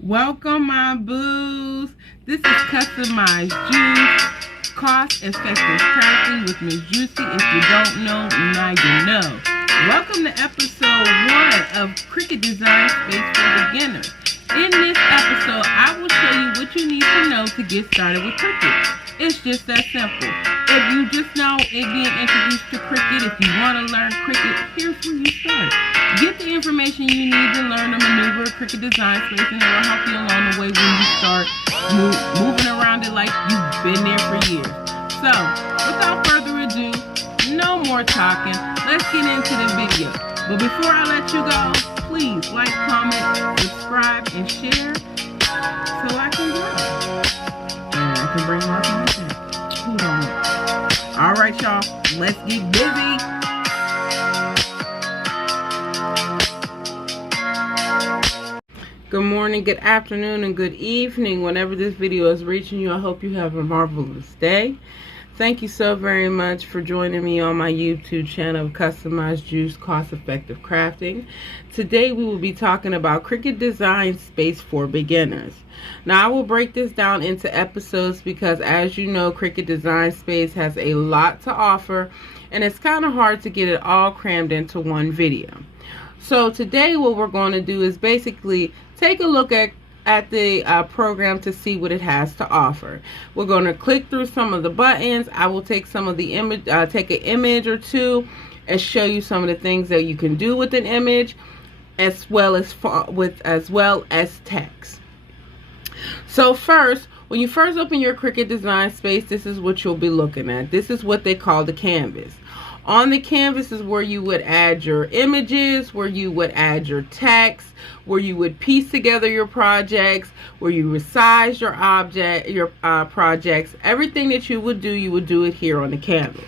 Welcome, my boos. This is customized juice, cost-effective crafting with Miss Juicy. If you don't know, now you know. Welcome to episode 1 of Cricut Design Space for Beginners. In this episode, I will show you what you need to know to get started with Cricut. It's just that simple. If you just know being introduced to Cricut, if you want to learn Cricut, here's where you start. Get the information you need to learn to maneuver Cricut Design Space, and it will help you along the way when you start moving around it like you've been there for years. So, without further ado, no more talking. Let's get into the video. But before I let you go, please like, comment, subscribe, and share so I can grow. And I can bring more content. Hold on. Alright, y'all. Let's get busy. Good morning, good afternoon, and good evening. Whenever this video is reaching you, I hope you have a marvelous day. Thank you so very much for joining me on my YouTube channel, Customized Juice, Cost-Effective Crafting. Today we will be talking about Cricut Design Space for Beginners. Now I will break this down into episodes because, as you know, Cricut Design Space has a lot to offer and it's kind of hard to get it all crammed into one video. So today what we're going to do is basically take a look at the program to see what it has to offer. We're going to click through some of the buttons. I will take some of the image, take an image or two and show you some of the things that you can do with an image, as well as text. So first, when you first open your Cricut Design Space, this is what you'll be looking at. This is what they call the canvas. On the canvas is where you would add your images, where you would add your text, where you would piece together your projects, where you resize your projects. Everything that you would do it here on the canvas.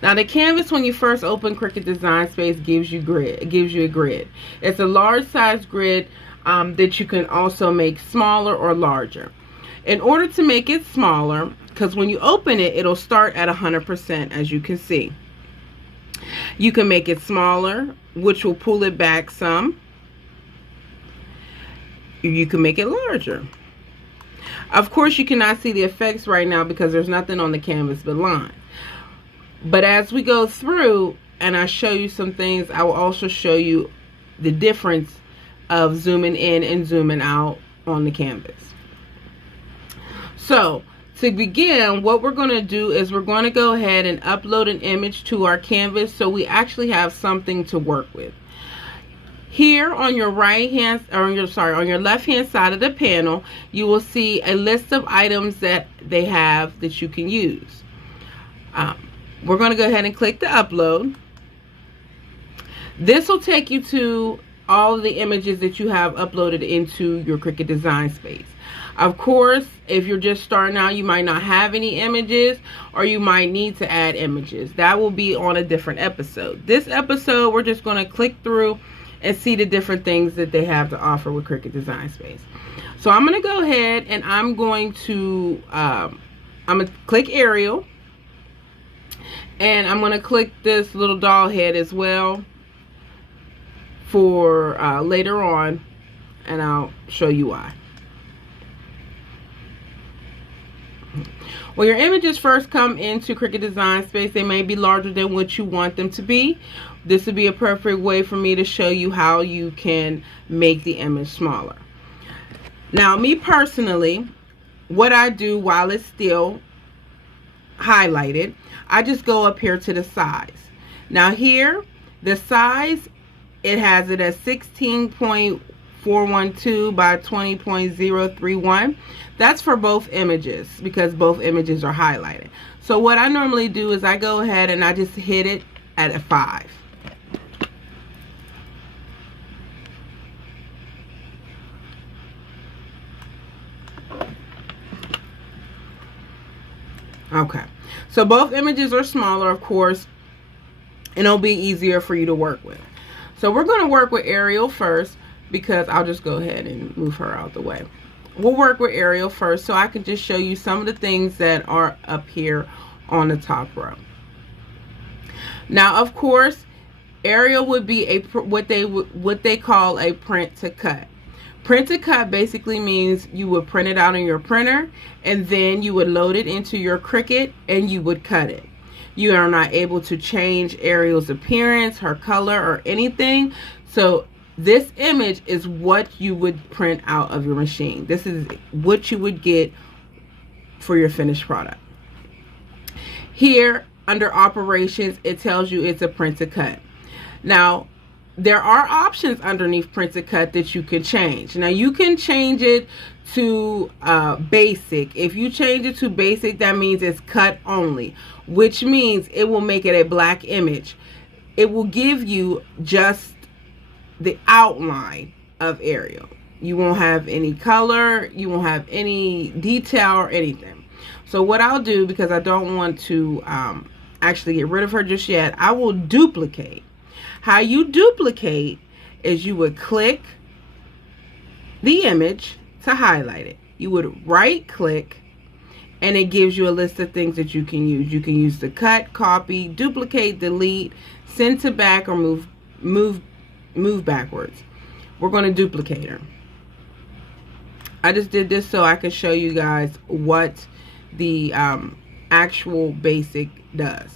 Now the canvas, when you first open Cricut Design Space, gives you a grid. It's a large size grid that you can also make smaller or larger. In order to make it smaller, because when you open it, it'll start at 100%, as you can see. You can make it smaller, which will pull it back some. You can make it larger. Of course, you cannot see the effects right now because there's nothing on the canvas but line. But as we go through and I show you some things, I will also show you the difference of zooming in and zooming out on the canvas. So to begin, what we're going to do is we're going to go ahead and upload an image to our canvas so we actually have something to work with. Here on your on your left hand side of the panel, you will see a list of items that they have that you can use. We're going to go ahead and click the upload. This will take you to all of the images that you have uploaded into your Cricut Design Space. Of course, if you're just starting out, you might not have any images, or you might need to add images. That will be on a different episode. This episode, we're just going to click through and see the different things that they have to offer with Cricut Design Space. So I'm going to go ahead and I'm going to click Arial, and I'm going to click this little doll head as well for later on, and I'll show you why. When your images first come into Cricut Design Space, they may be larger than what you want them to be. This would be a perfect way for me to show you how you can make the image smaller. Now, me personally, what I do while it's still highlighted, I just go up here to the size. Now here, the size, it has it as 16.412 by 20.031. That's for both images because both images are highlighted. So what I normally do is I go ahead and I just hit it at a 5. Okay, so both images are smaller, of course, and it'll be easier for you to work with. So we're going to work with Arial first because I'll just go ahead and move her out the way. We'll work with Arial first so I can just show you some of the things that are up here on the top row. Now, of course, Arial would be what they call a print to cut. Print to cut basically means you would print it out on your printer and then you would load it into your Cricut and you would cut it. You are not able to change Ariel's appearance, her color, or anything. So this image is what you would print out of your machine. This is what you would get for your finished product. Here under operations, it tells you it's a print to cut. Now, there are options underneath print to cut that you can change. Now, you can change it to basic. If you change it to basic, that means it's cut only, which means it will make it a black image. It will give you just the outline of Ariel. You won't have any color, you won't have any detail or anything. So what I'll do, because I don't want to actually get rid of her just yet, I will duplicate. How you duplicate is you would click the image to highlight it. You would right click and it gives you a list of things that you can use. You can use the cut, copy, duplicate, delete, send to back, or move backwards. We're going to duplicate her. I just did this so I can show you guys what the actual basic does.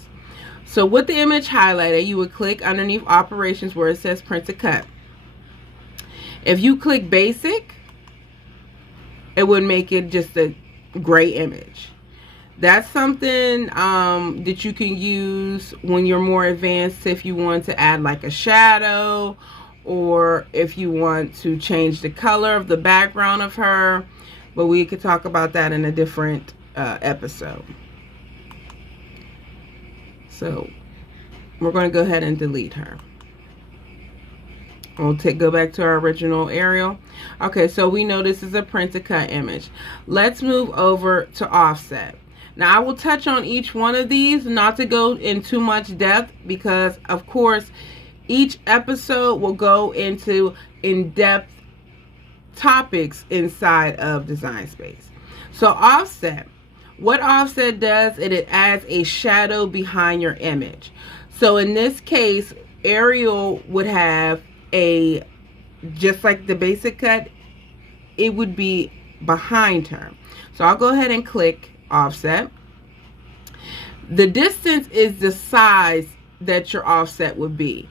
So with the image highlighted, you would click underneath operations where it says print to cut. If you click basic, it would make it just a gray image. That's something that you can use when you're more advanced, if you want to add like a shadow, or if you want to change the color of the background of her. But we could talk about that in a different episode. So we're going to go ahead and delete her. We'll go back to our original Ariel. Okay, so we know this is a print to cut image. Let's move over to offset. Now, I will touch on each one of these, not to go in too much depth, because of course each episode will go into in-depth topics inside of Design Space. So offset. What offset does, it adds a shadow behind your image. So in this case, Ariel would have a, just like the basic cut, it would be behind her. So I'll go ahead and click offset. The distance is the size that your offset would be.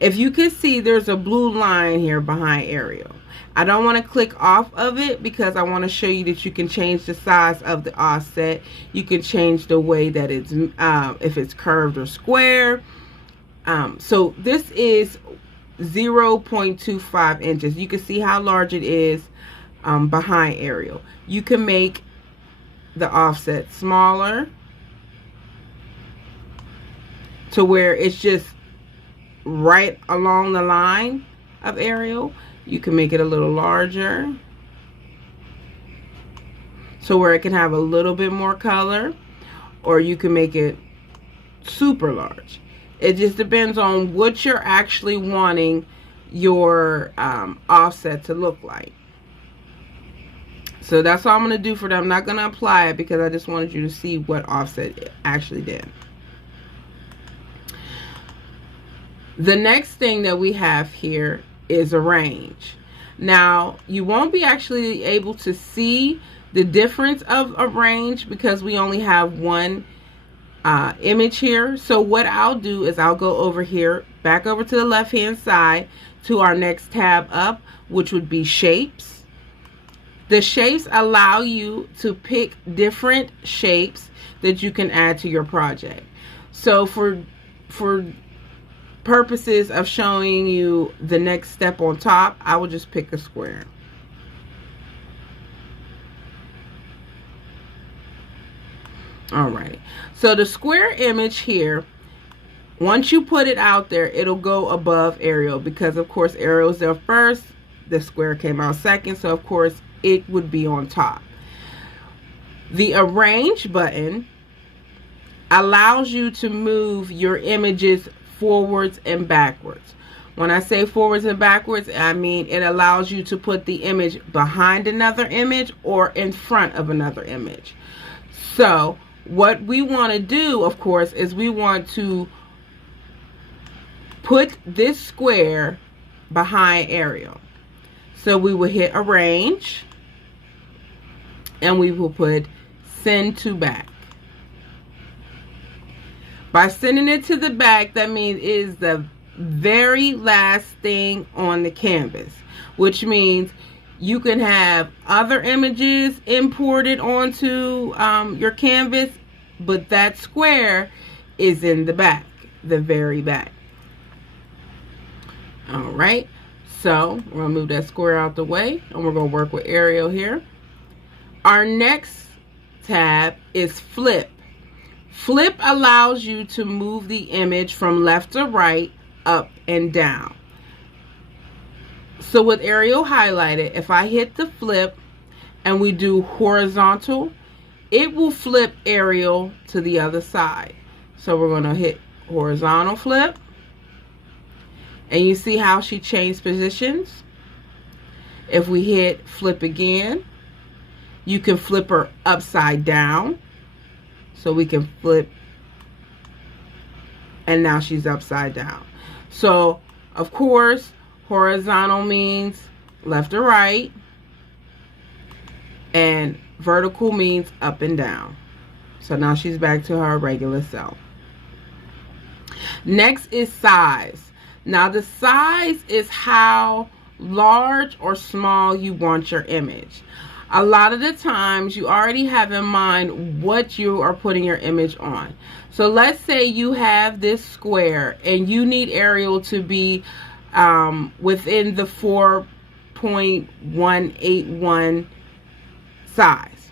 If you can see, there's a blue line here behind Ariel. I don't want to click off of it because I want to show you that you can change the size of the offset. You can change the way that it's, if it's curved or square. So this is 0.25 inches. You can see how large it is behind Ariel. You can make the offset smaller to where it's just right along the line of Ariel. You can make it a little larger, so where it can have a little bit more color, or you can make it super large. It just depends on what you're actually wanting your offset to look like. So that's all I'm going to do for them. I'm not going to apply it because I just wanted you to see what offset actually did. The next thing that we have here is arrange. Now, you won't be actually able to see the difference of arrange because we only have one image here. So what I'll do is I'll go over here, back over to the left hand side to our next tab up, which would be shapes. The shapes allow you to pick different shapes that you can add to your project. So for purposes of showing you the next step on top, I will just pick a square. Alright, so the square image here, once you put it out there, it'll go above Ariel because of course Ariel's there first, the square came out second, so of course it would be on top. The arrange button allows you to move your images forwards and backwards. When I say forwards and backwards, I mean it allows you to put the image behind another image or in front of another image. So what we want to do, of course, is we want to put this square behind Ariel. So we will hit arrange, and we will put send to back. By sending it to the back, that means it is the very last thing on the canvas, which means you can have other images imported onto your canvas, but that square is in the back, the very back. All right, so we're gonna move that square out the way, and we're gonna work with Arial here. Our next tab is flip. Flip allows you to move the image from left to right, up and down. So with Arial highlighted, if I hit the flip and we do horizontal, it will flip Arial to the other side. So we're going to hit horizontal flip, and you see how she changed positions. If we hit flip again, you can flip her upside down. So we can flip, and now she's upside down. So of course, horizontal means left or right, and vertical means up and down. So now she's back to her regular self. Next is size. Now the size is how large or small you want your image. A lot of the times you already have in mind what you are putting your image on. So let's say you have this square and you need Arial to be within the 4.181 size.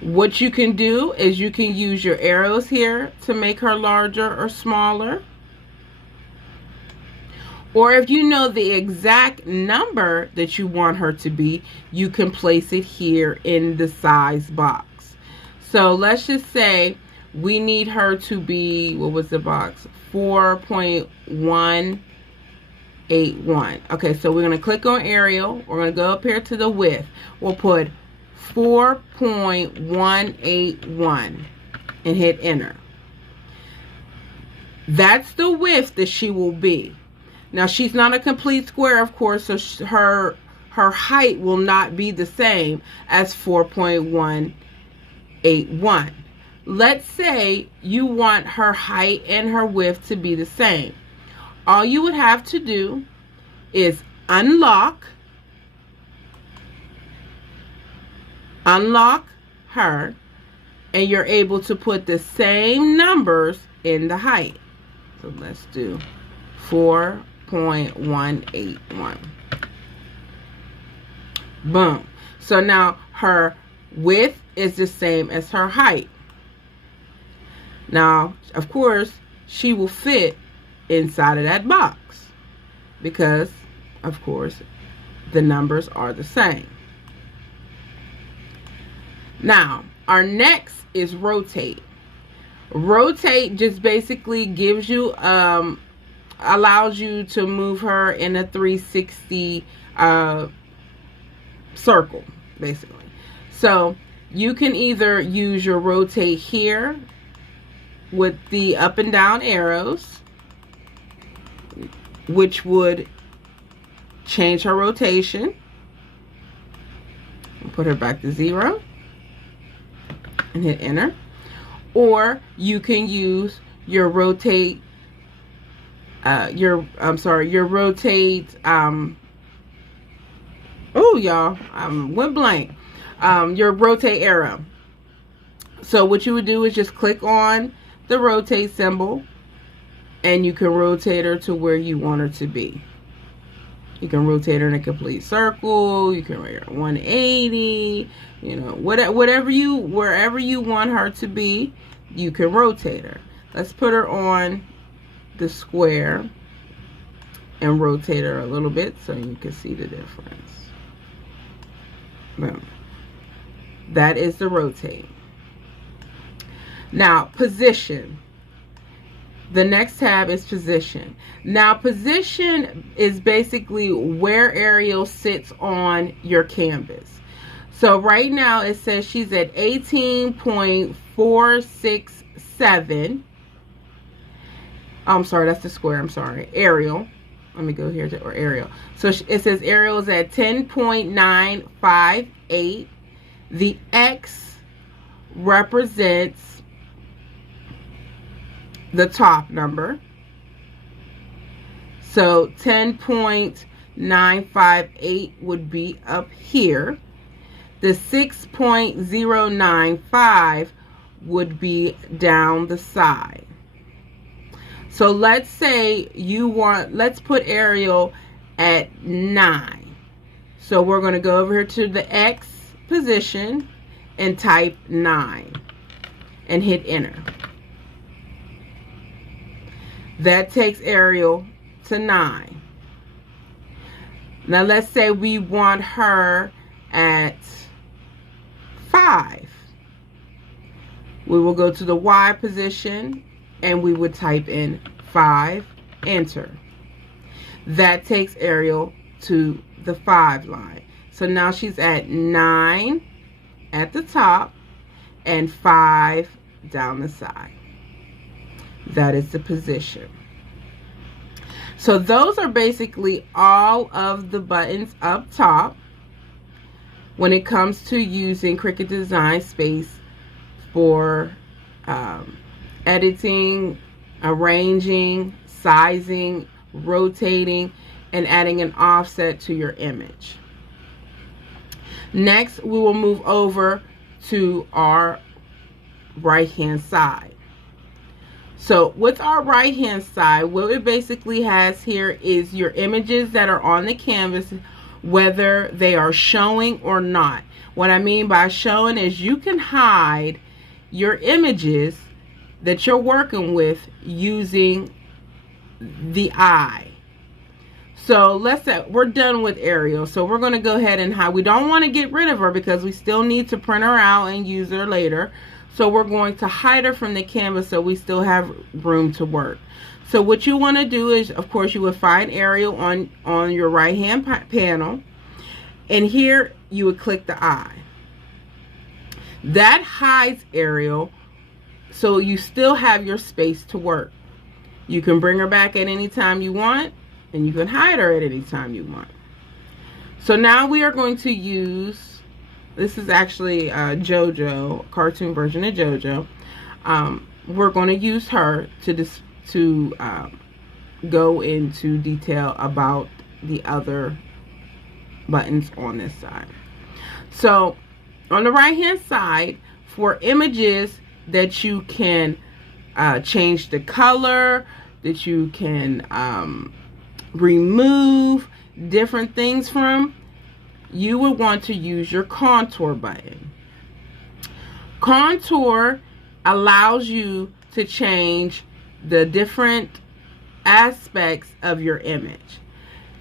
What you can do is you can use your arrows here to make her larger or smaller. Or if you know the exact number that you want her to be, you can place it here in the size box. So let's just say we need her to be, what was the box? 4.181. Okay, so we're going to click on Arial. We're going to go up here to the width. We'll put 4.181 and hit enter. That's the width that she will be. Now she's not a complete square, of course, so her height will not be the same as 4.181. Let's say you want her height and her width to be the same. All you would have to do is unlock her, and you're able to put the same numbers in the height. So let's do 4.181. Boom. So now her width is the same as her height. Now, of course, she will fit inside of that box because, of course, the numbers are the same. Now, our next is rotate. Rotate just basically gives you allows you to move her in a 360 circle, basically. So you can either use your rotate here with the up and down arrows, which would change her rotation. Put her back to 0 and hit enter. Or you can use your rotate your rotate oh y'all, went blank. Your rotate arrow. So what you would do is just click on the rotate symbol, and you can rotate her to where you want her to be. You can rotate her in a complete circle, you can rotate her 180, you know, wherever you want her to be, you can rotate her. Let's put her on the square and rotate her a little bit so you can see the difference. Boom. That is the rotate. Now, position. The next tab is position. Now, position is basically where Arial sits on your canvas. So right now it says she's at 18.467. I'm sorry, that's the square. I'm sorry, Arial. let me go here to, or Ariel. So it says Ariel is at 10.958. The X represents the top number. So 10.958 would be up here. The 6.095 would be down the side. So let's say you want, let's put Ariel at 9. So we're going to go over here to the X position and type 9 and hit enter. That takes Ariel to 9. Now let's say we want her at 5. We will go to the Y position and we would type in 5, enter. That takes Ariel to the 5 line. So now she's at 9 at the top and 5 down the side. That is the position. So those are basically all of the buttons up top when it comes to using Cricut Design Space for editing, arranging, sizing, rotating, and adding an offset to your image. Next, we will move over to our right-hand side. So with our right-hand side, what it basically has here is your images that are on the canvas, whether they are showing or not. What I mean by showing is you can hide your images that you're working with using the eye. So let's say we're done with Ariel. So we're going to go ahead and hide. We don't want to get rid of her because we still need to print her out and use her later. So we're going to hide her from the canvas so we still have room to work. So what you want to do is, of course, you would find Ariel on your right hand panel. And here you would click the eye. That hides Ariel, so you still have your space to work. You can bring her back at any time you want, and you can hide her at any time you want. So now we are going to use, this is actually JoJo, cartoon version of JoJo. We're going to use her to go into detail about the other buttons on this side. So on the right hand side, for images that you can change the color, that you can remove different things from, you would want to use your contour button. Contour allows you to change the different aspects of your image.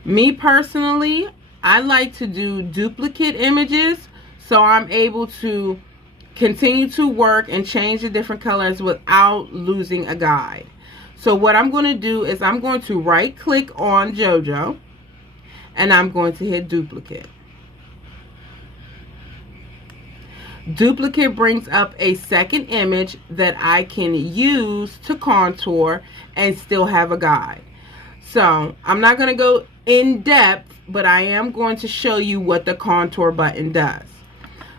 Me personally, I like to do duplicate images, so I'm able to continue to work and change the different colors without losing a guide. So what I'm going to do is I'm going to right click on JoJo and I'm going to hit duplicate. Duplicate brings up a second image that I can use to contour and still have a guide. So I'm not going to go in depth, but I am going to show you what the contour button does.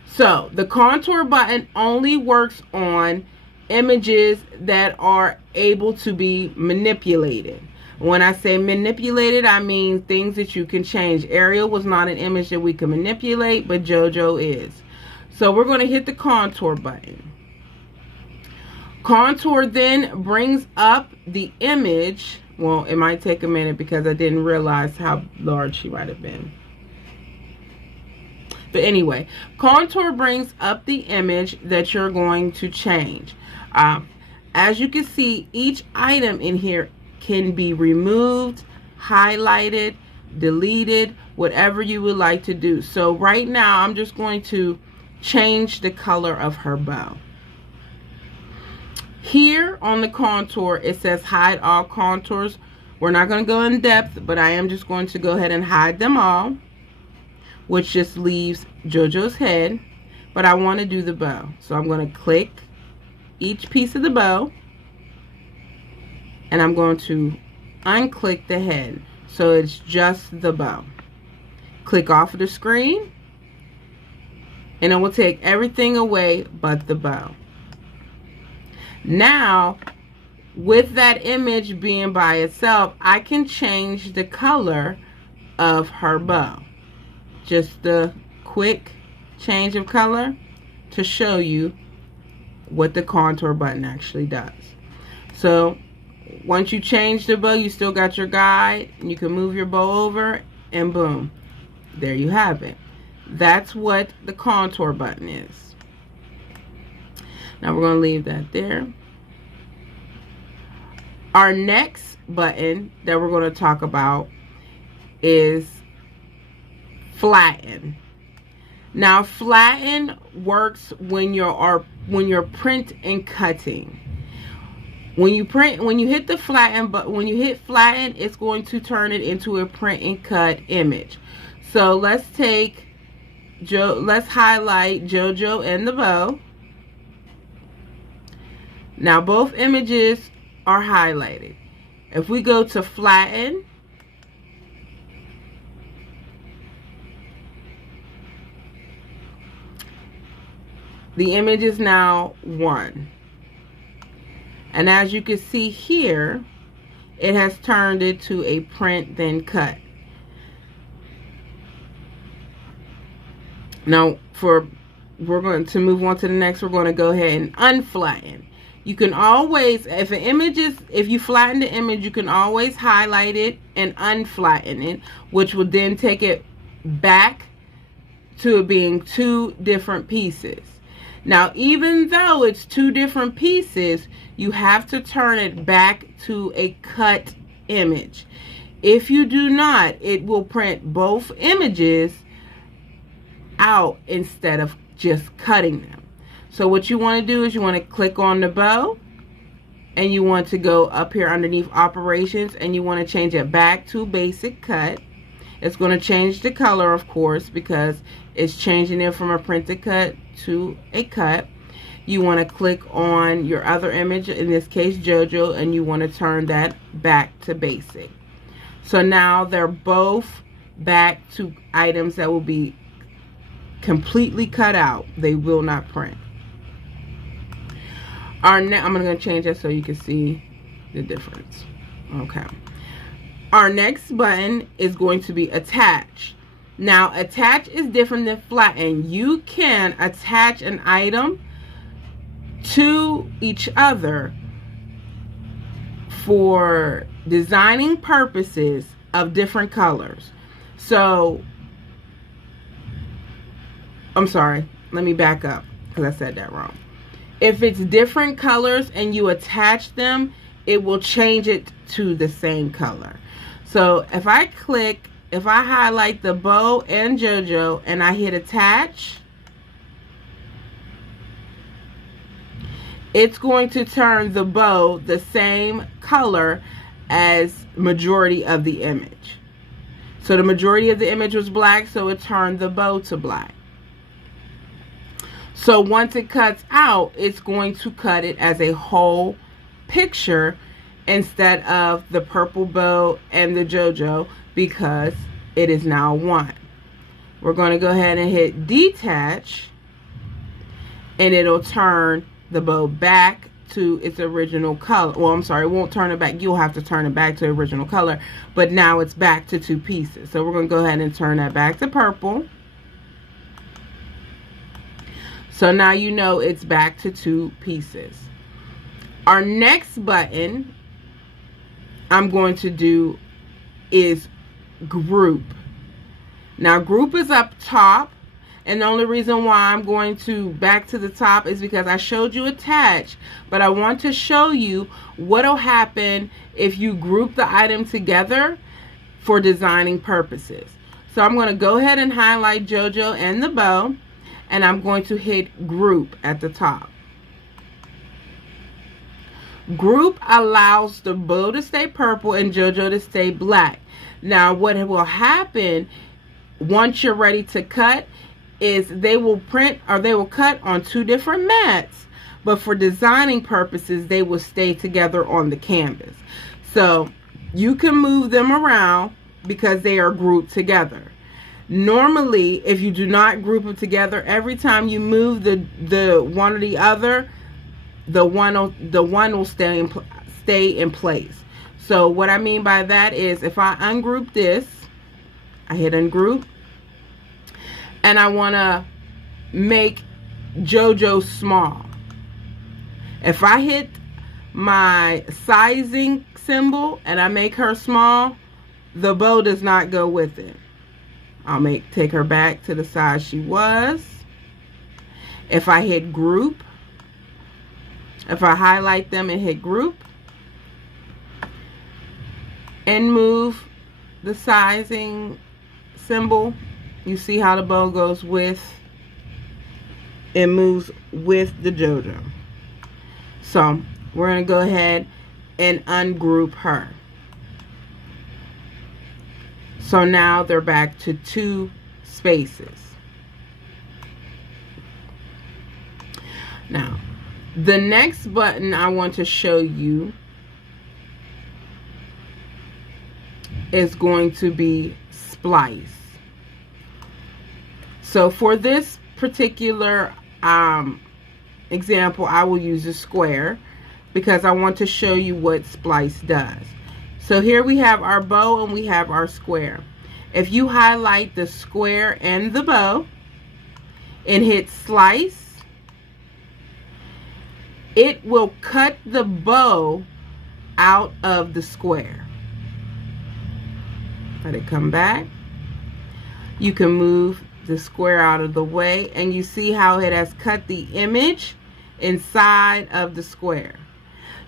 So the contour button only works on images that are able to be manipulated. When I say manipulated, I mean things that you can change. Ariel was not an image that we can manipulate, but JoJo is. So we're going to hit the contour button. Contour then brings up the image. Well, it might take a minute because I didn't realize how large she might have been. But anyway, contour brings up the image that you're going to change. As you can see, each item in here can be removed, highlighted, deleted, whatever you would like to do. So right now, I'm just going to change the color of her bow. Here on the contour, it says hide all contours. We're not going to go in depth, but I am just going to go ahead and hide them all, which just leaves JoJo's head. But I want to do the bow. So I'm going to click each piece of the bow, and I'm going to unclick the head. So it's just the bow. Click off of the screen, and it will take everything away but the bow. Now, with that image being by itself, I can change the color of her bow. Just a quick change of color to show you what the contour button actually does. So once you change the bow, you still got your guide, and you can move your bow over, and boom, there you have it. That's what the contour button is. Now we're going to leave that there. Our next button that we're going to talk about is flatten. Now flatten works when you're print and cutting. When you hit the flatten, but when you hit flatten, it's going to turn it into a print and cut image. So let's highlight JoJo and the bow. Now both images are highlighted. If we go to flatten, the image is now one. And as you can see here, it has turned it to a print then cut. Now we're going to move on to the next. We're going to go ahead and unflatten. You can always, if you flatten the image, you can always highlight it and unflatten it, which will then take it back to it being two different pieces. Now, even though it's two different pieces, you have to turn it back to a cut image. If you do not, it will print both images out instead of just cutting them. So what you want to do is you want to click on the bow, and you want to go up here underneath operations, and you want to change it back to basic cut. It's going to change the color, of course, because it's changing it from a printed cut to a cut. You want to click on your other image, in this case JoJo, and you want to turn that back to basic. So now they're both back to items that will be completely cut out. They will not print. I'm going to change that so you can see the difference. Okay. Our next button is going to be attach. Now, attach is different than flatten. You can attach an item to each other for designing purposes of different colors. So, I'm sorry, let me back up because I said that wrong. If it's different colors and you attach them, it will change it to the same color. So if I highlight the bow and JoJo and I hit attach, it's going to turn the bow the same color as majority of the image. So the majority of the image was black, so it turned the bow to black. So once it cuts out, it's going to cut it as a whole picture instead of the purple bow and the JoJo, because it is now one. We're going to go ahead and hit detach, and it'll turn the bow back to its original color. Well, I'm sorry, it won't turn it back. You'll have to turn it back to original color, but now it's back to two pieces. So we're going to go ahead and turn that back to purple. So now you know it's back to two pieces. Our next button I'm going to do is group. Now group is up top, and the only reason why I'm going to back to the top is because I showed you attach, but I want to show you what'll happen if you group the item together for designing purposes. So I'm going to go ahead and highlight JoJo and the bow, and I'm going to hit group at the top. Group allows the bow to stay purple and JoJo to stay black. Now what will happen once you're ready to cut is they will print, or they will cut on two different mats, but for designing purposes they will stay together on the canvas. So you can move them around because they are grouped together. Normally, if you do not group them together, every time you move the one or the other, the one will stay in place. So what I mean by that is, if I ungroup this, I hit ungroup, and I want to make JoJo small. If I hit my sizing symbol and I make her small, the bow does not go with it. I'll take her back to the size she was. If I hit group, if I highlight them and hit group and move the sizing symbol, you see how the bow goes with, it moves with the JoJo. So we're going to go ahead and ungroup her. So now they're back to 2 spaces. Now, the next button I want to show you is going to be splice. So for this particular example, I will use a square because I want to show you what splice does. So here we have our bow and we have our square. If you highlight the square and the bow and hit slice, it will cut the bow out of the square. Let it come back. You can move the square out of the way, and you see how it has cut the image inside of the square.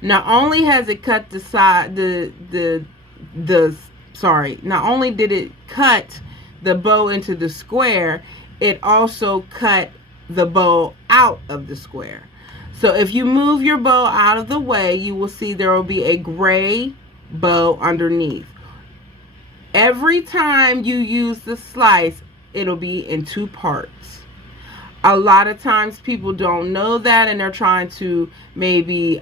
Not only has it cut the side, not only did it cut the bow into the square, it also cut the bow out of the square. So if you move your bow out of the way, you will see there will be a gray bow underneath. Every time you use the slice, it'll be in 2 parts. A lot of times people don't know that, and they're trying to maybe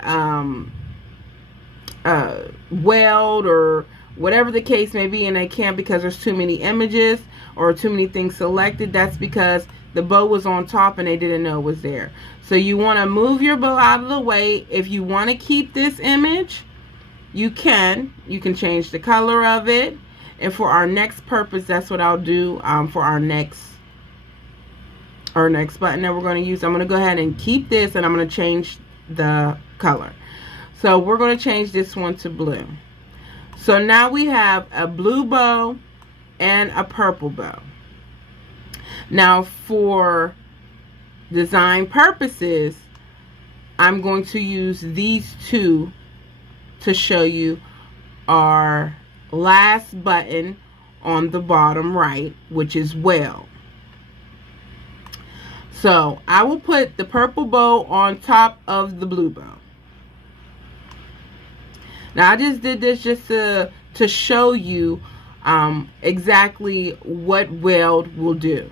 weld or whatever the case may be, and they can't because there's too many images or too many things selected. That's because the bow was on top and they didn't know it was there. So you want to move your bow out of the way. If you want to keep this image, you can change the color of it. And for our next purpose, that's what I'll do for our next button that we're going to use. I'm going to go ahead and keep this, and I'm going to change the color. So we're going to change this one to blue. So now we have a blue bow and a purple bow. Now for design purposes, I'm going to use these 2 to show you our last button on the bottom right, which is weld. So I will put the purple bow on top of the blue bow. Now I just did this just to show you exactly what weld will do.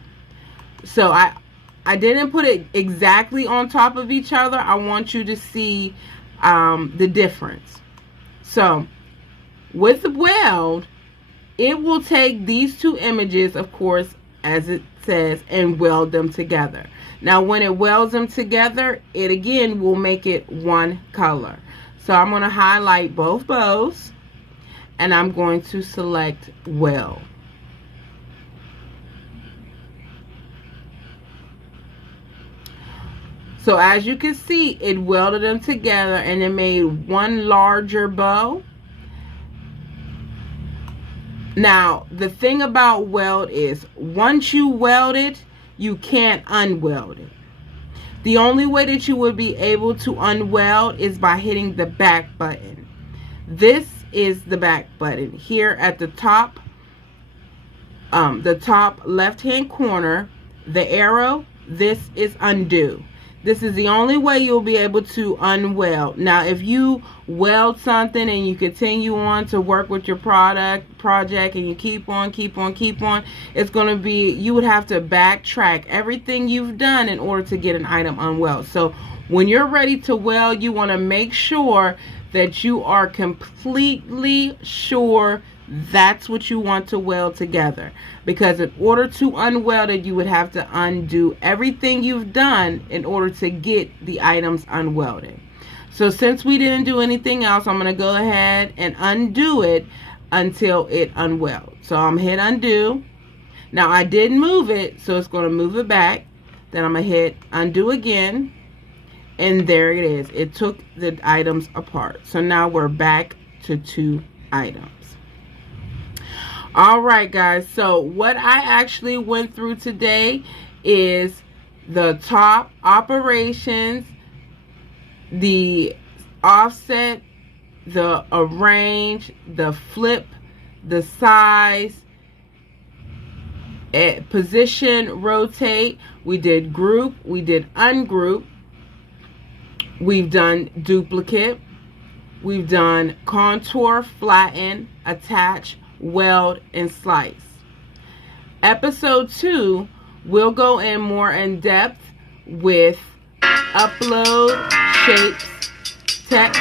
So I didn't put it exactly on top of each other. I want you to see the difference. So with the weld, it will take these 2 images, of course, as it says, and weld them together. Now when it welds them together, it again will make it one color. So I'm going to highlight both bows, and I'm going to select weld. So as you can see, it welded them together and it made one larger bow. Now, the thing about weld is, once you weld it, you can't unweld it. The only way that you would be able to unweld is by hitting the back button. This is the back button. Here at the top left-hand corner, the arrow, this is undo. This is the only way you'll be able to unweld. Now, if you weld something and you continue on to work with your project and you keep on, it's going to be, you would have to backtrack everything you've done in order to get an item unweld. So when you're ready to weld, you want to make sure that you are completely sure That's what you want to weld together. Because in order to unweld it, you would have to undo everything you've done in order to get the items unwelded. So since we didn't do anything else, I'm going to go ahead and undo it until it unwelds. So I'm going to hit undo. Now I did move it, so it's going to move it back. Then I'm going to hit undo again. And there it is. It took the items apart. So now we're back to 2 items. Alright guys, so what I actually went through today is the top operations, the offset, the arrange, the flip, the size, position, rotate. We did group, we did ungroup, we've done duplicate, we've done contour, flatten, attach, weld, and slice. Episode 2 will go in more in depth with upload, shapes, text,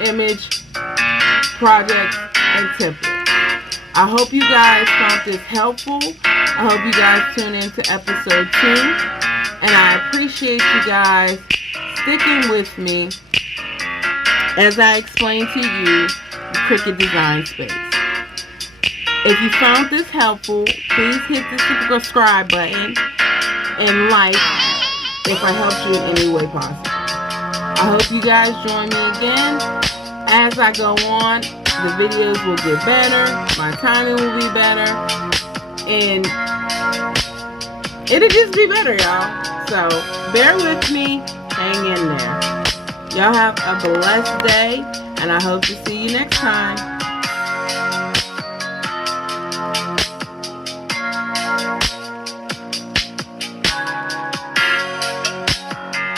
image, projects, and templates. I hope you guys found this helpful. I hope you guys tune in to episode 2. And I appreciate you guys sticking with me as I explain to you the Cricut design space. If you found this helpful, please hit the subscribe button and like if I helped you in any way possible. I hope you guys join me again. As I go on, the videos will get better, my timing will be better, and it'll just be better, y'all. So bear with me, hang in there. Y'all have a blessed day, and I hope to see you next time.